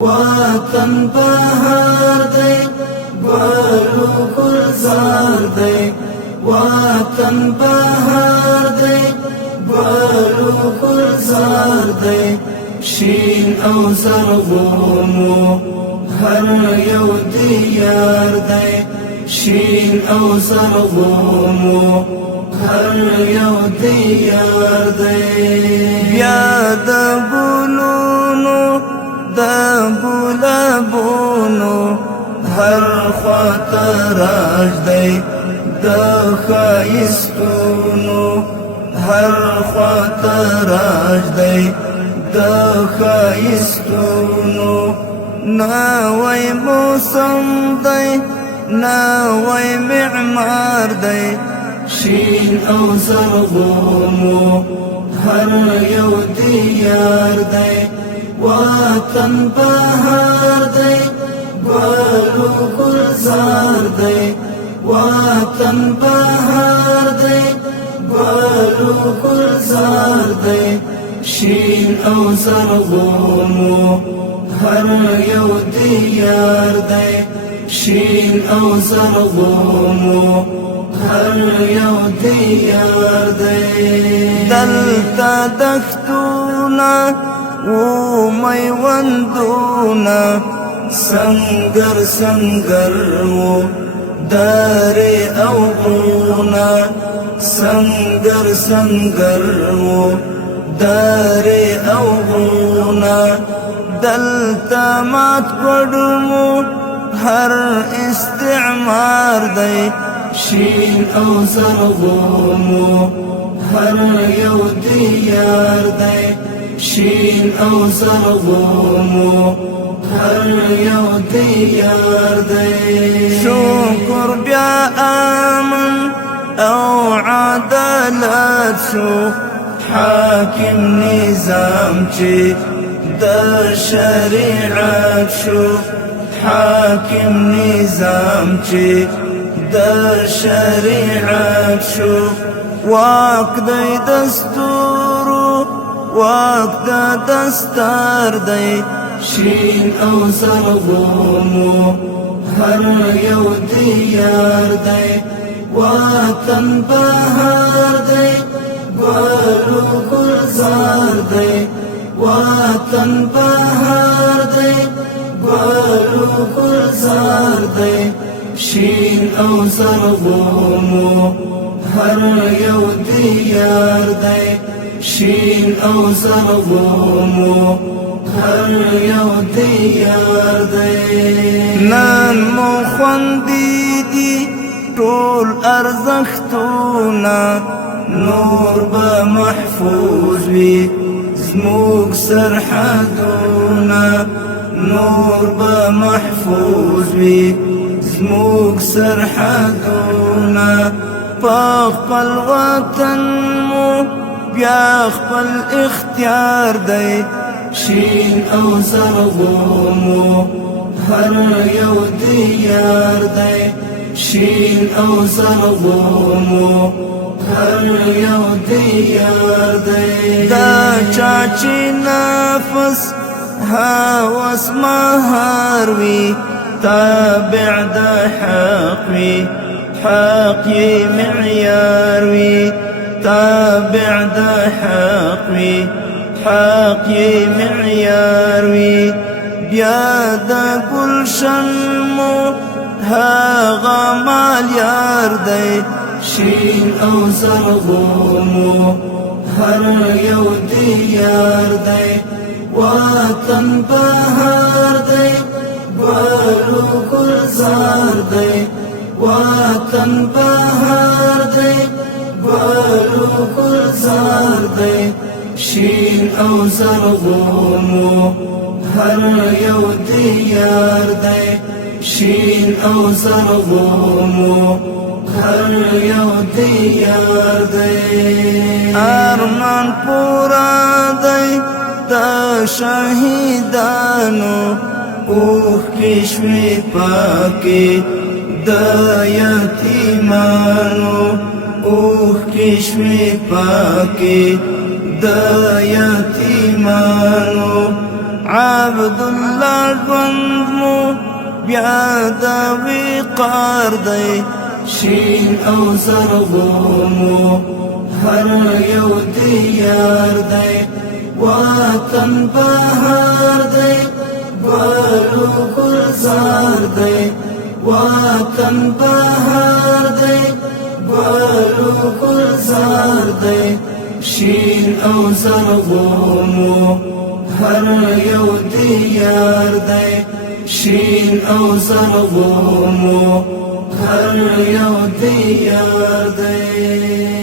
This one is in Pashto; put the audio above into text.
وطن بهار دی ګلو ګلزار دی وطن بهار دی ګلو ګلزار دی شین او زرغونو هر یو دیار دی شین او زرغونو هر یو دیار دی بیا د ګلونو د ګلابونو هر خواته راج دی د ښایستونو هر خواته راج دی د ښایستونو نوی موسم دی نوی معمار دی شین او زرغونو هر یو دیار دی وطن بهار دی ګلو ګلزار دی وطن بهار دی ګلو ګلزار دی شین او زرغونو هر یو دیار دی شین او زرغونو هر یو دیار دی دلتا دختونا و میوندونا سنگر سنگر و داری او غرونا سنگر سنگر و داری او غرونا دلتا مات قدمو هر استعمار دی شین او زرغونو هر یو دیار دی شین او زرغونو هر یو دیار دی شکر بیا امن او عدالت شو حاکم نظام چی د شریعت شو حاکم نظام چی د شریعت شو واک دی دستورو واک د دستار دی شین او زرغونو هر یو دیار دی وطن بهار دی ګلو ګلزار دی وطن بهار دی ګلو ګلزار دی شین او زرغونو هر یو دیار دی شین او زرغونو هر یو دیار دی نن مو خوندی دی ټول ارزښتونه نور به محفوظ وي زموږ سرحدونه نور به محفوظ وي زموږ سرحدونه په خپل وطن مو بیا خپل اختیار دی شین او زرغونو هر یو دیار دی شین او زرغونو هر یو دیار دی دا چاچی نفس هوس مهار وی تابع د حق وی حق یې معیار وی تابع د حق وی حق یې معیار وی بیا د گلشن مو هغه مالیار دی شین او زرغونو هر یو دیار دی وطن بهار دی ګلو ګلزار دی وطن بهار دی ګلو ګلزار دی شین او زرغونو هر یو دیار دی شین او زرغونو هر یو دیار دی ارمان پورا دی د شهیدانو اوخ کشمی پاکی د یتیمانو اوخ کشمی پاکی د یتیمانو عبد الله ژوند مو بیا د وقار دی شین او زرغون مو هر یو دیار دی وطن بهار دی ګلو ګلزار دی وطن بهار دی ګلو ګلزار دی شین او زرغون مو هر یو دیار دی شین او زرغون مو هر یو دیار دی